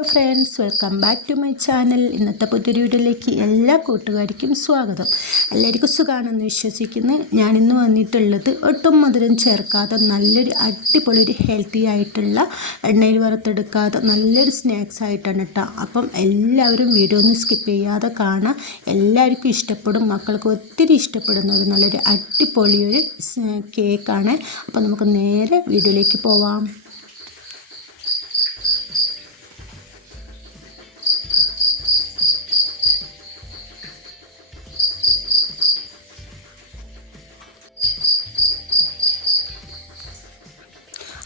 Hello friends welcome back to my channel ഇന്നത്തെ പുതിയൊരു വീഡിയോയിലേക്ക് എല്ലാ കൂട്ടുകാർക്കും സ്വാഗതം. എല്ലാവർക്കും സുഖമാണെന്ന് വിശ്വസിക്കുന്നു. ഞാനിന്ന് വന്നിട്ടുള്ളത് ഒട്ടും മധുരം ചേർക്കാതെ നല്ലൊരു അടിപൊളി ഒരു ഹെൽത്തി ആയിട്ടുള്ള എണ്ണയിൽ വറുത്തെടുക്കാതെ നല്ലൊരു സ്നാക്സ് ആയിട്ടാണ് കേട്ടോ അപ്പം എല്ലാവരും വീഡിയോ ഒന്ന് സ്കിപ്പ് ചെയ്യാതെ കാണാം. എല്ലാവർക്കും ഇഷ്ടപ്പെടും. മക്കൾക്ക് ഒത്തിരി ഇഷ്ടപ്പെടുന്ന ഒരു നല്ലൊരു അടിപൊളിയൊരു കേക്കാണ് അപ്പം നമുക്ക് നേരെ വീഡിയോയിലേക്ക് പോവാം.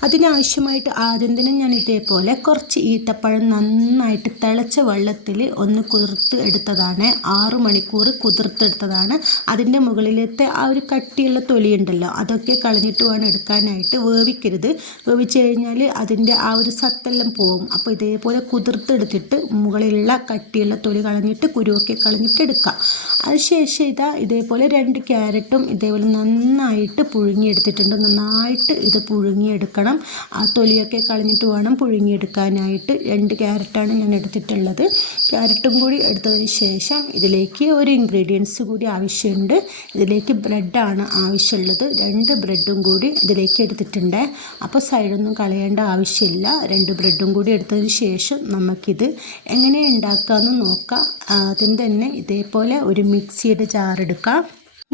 അതിനാവശ്യമായിട്ട് ആദ്യം തന്നെ ഞാൻ ഇതേപോലെ കുറച്ച് ഈത്തപ്പഴം നന്നായിട്ട് തിളച്ച വെള്ളത്തിൽ ഒന്ന് കുതിർത്ത് എടുത്തതാണ്. ആറു മണിക്കൂർ കുതിർത്തെടുത്തതാണ്. അതിന്റെ മുകളിലത്തെ ആ ഒരു കട്ടിയുള്ള തൊലി ഉണ്ടല്ലോ അതൊക്കെ കളഞ്ഞിട്ട് വേണം എടുക്കാനായിട്ട്. വേവിക്കരുത്. വേവിച്ച് കഴിഞ്ഞാൽ അതിന്റെ ആ ഒരു സത്തെല്ലാം പോകും അപ്പോൾ ഇതേപോലെ കുതിർത്തെടുത്തിട്ട് മുകളിലുള്ള കട്ടിയുള്ള തൊലി കളഞ്ഞിട്ട് കുരുവൊക്കെ കളഞ്ഞിട്ട് എടുക്കാം. അതിനുശേഷം ഇതാ ഇതേപോലെ രണ്ട് ക്യാരറ്റും ഇതേപോലെ നന്നായിട്ട് പുഴുങ്ങിയെടുത്തിട്ടുണ്ട്. നന്നായിട്ട് ഇത് പുഴുങ്ങിയെടുക്കണം. ആ തൊലിയൊക്കെ കളഞ്ഞിട്ട് വേണം പുഴുങ്ങിയെടുക്കാനായിട്ട്. രണ്ട് ക്യാരറ്റാണ് ഞാൻ എടുത്തിട്ടുള്ളത്. ക്യാരറ്റും കൂടി എടുത്തതിന് ശേഷം ഇതിലേക്ക് ഒരു ഇൻഗ്രീഡിയൻസ് കൂടി ആവശ്യമുണ്ട്. ഇതിലേക്ക് ബ്രെഡാണ് ആവശ്യമുള്ളത്. രണ്ട് ബ്രെഡും കൂടി ഇതിലേക്ക് എടുത്തിട്ടുണ്ട്. അപ്പോൾ സൈഡൊന്നും കളയേണ്ട ആവശ്യമില്ല. രണ്ട് ബ്രെഡും കൂടി എടുത്തതിന് ശേഷം നമുക്കിത് എങ്ങനെ ഉണ്ടാക്കാമെന്ന് നോക്കാം. ആദ്യം തന്നെ ഇതേപോലെ ഒരു മിക്സിയുടെ ജാർ എടുക്കാം.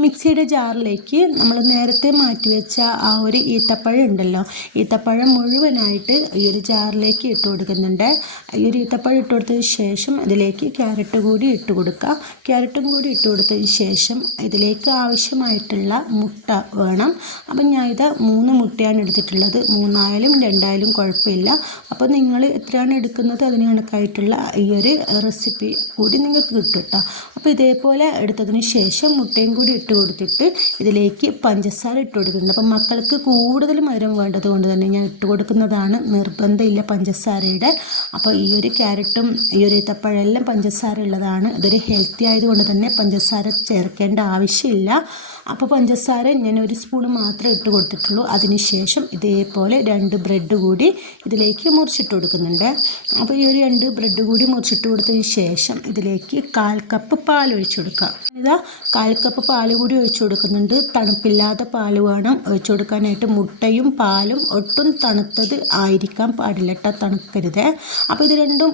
മിക്സിയുടെ ജാറിലേക്ക് നമ്മൾ നേരത്തെ മാറ്റി വെച്ച ആ ഒരു ഈത്തപ്പഴം ഉണ്ടല്ലോ. ഈത്തപ്പഴം മുഴുവനായിട്ട് ഈ ഒരു ജാറിലേക്ക് ഇട്ട് കൊടുക്കുന്നുണ്ട്. ഈ ഒരു ഈത്തപ്പഴം ഇട്ട് കൊടുത്തതിന് ശേഷം അതിലേക്ക് ക്യാരറ്റ് കൂടി ഇട്ട് കൊടുക്കുക. ക്യാരറ്റും കൂടി ഇട്ട് കൊടുത്തതിന് ശേഷം ഇതിലേക്ക് ആവശ്യമായിട്ടുള്ള മുട്ട വേണം. അപ്പം ഞാൻ ഇത് മൂന്ന് മുട്ടയാണ് എടുത്തിട്ടുള്ളത്. മൂന്നായാലും രണ്ടായാലും കുഴപ്പമില്ല. അപ്പോൾ നിങ്ങൾ എത്രയാണ് എടുക്കുന്നത് അതിന് കണക്കായിട്ടുള്ള ഈ ഒരു റെസിപ്പി കൂടി നിങ്ങൾക്ക് കിട്ടും കേട്ടോ. അപ്പോൾ ഇതേപോലെ എടുത്തതിന് ശേഷം മുട്ടയും കൂടി ഇട്ട് കൊടുത്തിട്ട് ഇതിലേക്ക് പഞ്ചസാര ഇട്ട് കൊടുക്കുന്നുണ്ട്. അപ്പം മക്കൾക്ക് കൂടുതൽ മധുരം വേണ്ടത് കൊണ്ട് തന്നെ ഞാൻ ഇട്ട് കൊടുക്കുന്നതാണ്. നിർബന്ധമില്ല പഞ്ചസാരയുടെ. അപ്പോൾ ഈ ഒരു ക്യാരറ്റും ഈ ഒരു ഈത്തപ്പഴമെല്ലാം പഞ്ചസാര ഉള്ളതാണ്. ഇതൊരു ഹെൽത്തി ആയതുകൊണ്ട് തന്നെ പഞ്ചസാര ചേർക്കേണ്ട ആവശ്യമില്ല. അപ്പോൾ പഞ്ചസാര ഞാൻ ഒരു സ്പൂൺ മാത്രമേ ഇട്ട് കൊടുത്തിട്ടുള്ളൂ. അതിനുശേഷം ഇതേപോലെ രണ്ട് ബ്രെഡ് കൂടി ഇതിലേക്ക് മുറിച്ചിട്ട് കൊടുക്കുന്നുണ്ട്. അപ്പോൾ ഈ ഒരു രണ്ട് ബ്രെഡ് കൂടി മുറിച്ചിട്ട് കൊടുത്തതിന് ശേഷം ഇതിലേക്ക് കാൽ കപ്പ് പാൽ ഒഴിച്ചു ഇതാ കാൽ കപ്പ് പാൽ കൂടി ഒഴിച്ചു കൊടുക്കുന്നുണ്ട്. തണുപ്പില്ലാത്ത പാൽ വേണം. ഒഴിച്ചു കൊടുക്കാനായിട്ട് മുട്ടയും പാലും ഒട്ടും തണുത്തത് ആയിരിക്കാൻ പാടില്ല കേട്ടോ തണുക്കരുത്. അപ്പോൾ ഇത് രണ്ടും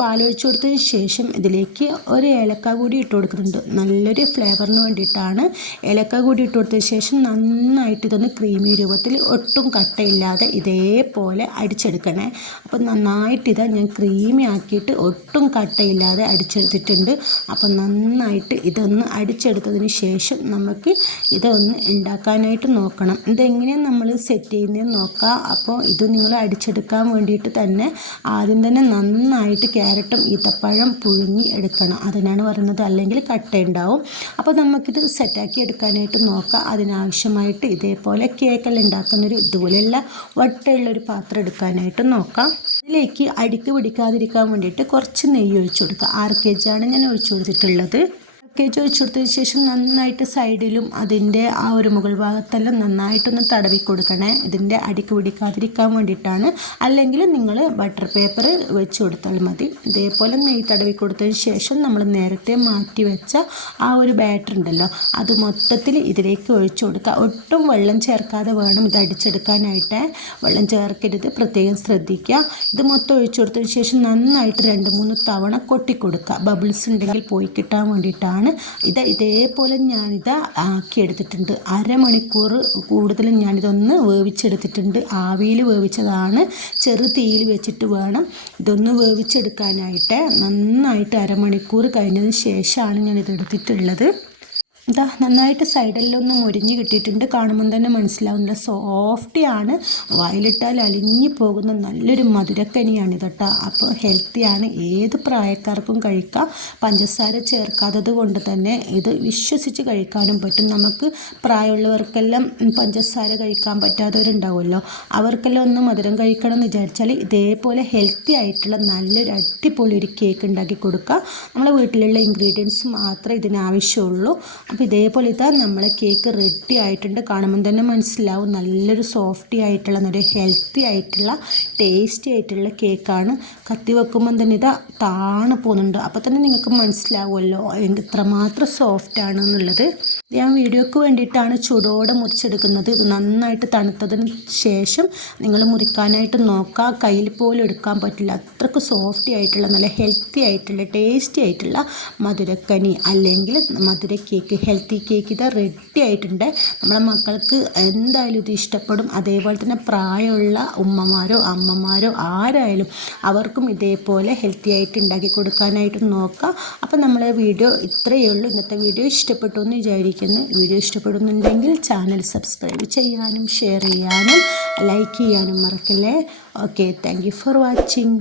പാൽ ഒഴിച്ചു കൊടുത്തതിന് ശേഷം ഇതിലേക്ക് ഒരു ഏലക്ക കൂടി ഇട്ട് കൊടുക്കുന്നുണ്ട്. നല്ലൊരു ഫ്ലേവറിന് വേണ്ടിയിട്ടാണ്. ഏലക്ക കൂടി ഇട്ട് കൊടുത്തതിന് ശേഷം നന്നായിട്ട് ഇതൊന്ന് ക്രീമി രൂപത്തിൽ ഒട്ടും കട്ടയില്ലാതെ ഇതേപോലെ അടിച്ചെടുക്കണേ. അപ്പോൾ നന്നായിട്ട് ഇതാ ഞാൻ ക്രീമി ആക്കിയിട്ട് ഒട്ടും കട്ടയില്ലാതെ അടിച്ചെടുത്തിട്ടുണ്ട്. അപ്പോൾ നന്നായിട്ട് ഇതൊന്ന് അടിച്ചെടുത്തതിന് ശേഷം നമുക്ക് ഇതൊന്ന് ഉണ്ടാക്കാനായിട്ട് നോക്കണം. ഇതെങ്ങനെയാണ് നമ്മൾ സെറ്റ് ചെയ്യുന്നതെന്ന് നോക്കാം. അപ്പോൾ ഇത് നിങ്ങൾ അടിച്ചെടുക്കാൻ വേണ്ടിയിട്ട് തന്നെ ആദ്യം തന്നെ നന്നായിട്ട് ക്യാരറ്റും ഈത്തപ്പഴം പുഴുങ്ങി എടുക്കണം. അതിനാണ് പറയുന്നത്. അല്ലെങ്കിൽ കട്ട ഉണ്ടാവും. അപ്പോൾ നമുക്കിത് സെറ്റാക്കി എടുക്കാനായിട്ട് നോക്കാം. അതിനാവശ്യമായിട്ട് ഇതേപോലെ കേക്കെല്ലാം ഉണ്ടാക്കുന്നൊരു ഇതുപോലെയുള്ള വട്ടയുള്ളൊരു പാത്രം എടുക്കാനായിട്ട് നോക്കാം. ഇതിലേക്ക് അടിക്ക് പിടിക്കാതിരിക്കാൻ വേണ്ടിയിട്ട് കുറച്ച് നെയ്യ് ഒഴിച്ചു കൊടുക്കുക. ആറ് കെ ആണ് ഞാൻ ഒഴിച്ചു കൊടുത്തിട്ടുള്ളത്. കേജ് ഒഴിച്ചു കൊടുത്തതിന് ശേഷം നന്നായിട്ട് സൈഡിലും അതിന്റെ ആ ഒരു മുകൾ ഭാഗത്തെല്ലാം നന്നായിട്ടൊന്ന് തടവി കൊടുക്കണേ. ഇതിന്റെ അടിക്ക് പിടിക്കാതിരിക്കാൻ വേണ്ടിയിട്ടാണ്. അല്ലെങ്കിൽ നിങ്ങൾ ബട്ടർ പേപ്പർ വെച്ച് കൊടുത്താൽ മതി. ഇതേപോലെ നെയ്യ് തടവി കൊടുത്തതിന് ശേഷം നമ്മൾ നേരത്തെ മാറ്റി വെച്ച ആ ഒരു ബാറ്റർ ഉണ്ടല്ലോ അത് മൊത്തത്തിൽ ഇതിലേക്ക് ഒഴിച്ച് കൊടുക്കുക. ഒട്ടും വെള്ളം ചേർക്കാതെ വേണം ഇത് അടിച്ചെടുക്കാനായിട്ട്. വെള്ളം ചേർക്കരുത് പ്രത്യേകം ശ്രദ്ധിക്കുക. ഇത് മൊത്തം ഒഴിച്ചു കൊടുത്തതിന് ശേഷം നന്നായിട്ട് രണ്ട് മൂന്ന് തവണ കൊട്ടിക്കൊടുക്കുക ബബിൾസ് ഉണ്ടെങ്കിൽ പോയി കിട്ടാൻ വേണ്ടിയിട്ടാണ്. ആണ്. ഇത് ഇതേപോലെ ഞാനിത് ആക്കിയെടുത്തിട്ടുണ്ട്. അരമണിക്കൂർ കൂടുതലും ഞാനിതൊന്ന് വേവിച്ചെടുത്തിട്ടുണ്ട്. ആവിയിൽ വേവിച്ചതാണ്. ചെറു തീയിൽ വെച്ചിട്ട് വേണം ഇതൊന്ന് വേവിച്ചെടുക്കാനായിട്ട്. നന്നായിട്ട് അരമണിക്കൂർ കഴിഞ്ഞതിന് ശേഷമാണ് ഞാനിത് എടുത്തിട്ടുള്ളത് ഇതാ നന്നായിട്ട് സൈഡിലൊന്ന് മുരിഞ്ഞ് കിട്ടിയിട്ടുണ്ട്. കാണുമ്പോൾ തന്നെ മനസ്സിലാവുന്നില്ല സോഫ്റ്റിയാണ്. വായിലിട്ടാൽ അലിഞ്ഞു പോകുന്ന നല്ലൊരു മധുരക്കനിയാണ് ഇതട്ടോ അപ്പോൾ ഹെൽത്തിയാണ്. ഏത് പ്രായക്കാർക്കും കഴിക്കാം. പഞ്ചസാര ചേർക്കാത്തത് കൊണ്ട് തന്നെ ഇത് വിശ്വസിച്ച് കഴിക്കാനും പറ്റും. നമുക്ക് പ്രായമുള്ളവർക്കെല്ലാം പഞ്ചസാര കഴിക്കാൻ പറ്റാത്തവരുണ്ടാവുമല്ലോ. അവർക്കെല്ലാം ഒന്ന് മധുരം കഴിക്കണം എന്ന് വിചാരിച്ചാൽ ഇതേപോലെ ഹെൽത്തി ആയിട്ടുള്ള നല്ലൊരു അടിപൊളി ഒരു കേക്ക് ഉണ്ടാക്കി കൊടുക്കുക നമ്മളെ വീട്ടിലുള്ള ഇൻഗ്രീഡിയൻസ് മാത്രമേ ഇതിനാവശ്യമുള്ളൂ. അപ്പോൾ ഇതേപോലെ ഇതാ നമ്മളെ കേക്ക് റെഡി ആയിട്ടുണ്ട്. കാണുമ്പോൾ തന്നെ മനസ്സിലാവും. നല്ലൊരു സോഫ്റ്റി ആയിട്ടുള്ള നല്ലൊരു ഹെൽത്തി ആയിട്ടുള്ള ടേസ്റ്റി ആയിട്ടുള്ള കേക്കാണ് കത്തി വെക്കുമ്പം തന്നെ ഇതാ താണു പോകുന്നുണ്ട്. അപ്പോൾ തന്നെ നിങ്ങൾക്ക് മനസ്സിലാവുമല്ലോ എത്രമാത്രം സോഫ്റ്റ് ആണ് എന്നുള്ളത്. ഞാൻ വീഡിയോക്ക് വേണ്ടിയിട്ടാണ് ചൂടോടെ മുറിച്ചെടുക്കുന്നത്. ഇത് നന്നായിട്ട് തണുത്തതിന് ശേഷം നിങ്ങൾ മുറിക്കാനായിട്ട് നോക്കുക. കയ്യിൽ പോലും എടുക്കാൻ പറ്റില്ല. അത്രയ്ക്ക് സോഫ്റ്റി ആയിട്ടുള്ള നല്ല ഹെൽത്തി ആയിട്ടുള്ള ടേസ്റ്റി ആയിട്ടുള്ള മധുരക്കനി അല്ലെങ്കിൽ മധുര കേക്ക് ഹെൽത്തി കേക്ക് ഇത് റെഡി ആയിട്ടുണ്ട്. നമ്മളെ മക്കൾക്ക് എന്തായാലും ഇത് ഇഷ്ടപ്പെടും. അതേപോലെ തന്നെ പ്രായമുള്ള ഉമ്മമാരോ അമ്മമാരോ ആരായാലും അവർക്കും ഇതേപോലെ ഹെൽത്തി ആയിട്ട് ഉണ്ടാക്കി കൊടുക്കാനായിട്ട് നോക്കുക. അപ്പോൾ നമ്മളെ വീഡിയോ ഇത്രയേ ഉള്ളൂ. ഇന്നത്തെ വീഡിയോ ഇഷ്ടപ്പെട്ടു എന്ന് വിചാരിക്കുന്നു വീഡിയോ ഇഷ്ടപ്പെടുന്നുണ്ടെങ്കിൽ ചാനൽ സബ്സ്ക്രൈബ് ചെയ്യാനും ഷെയർ ചെയ്യാനും ലൈക്ക് ചെയ്യാനും മറക്കല്ലേ? Okay thank for watching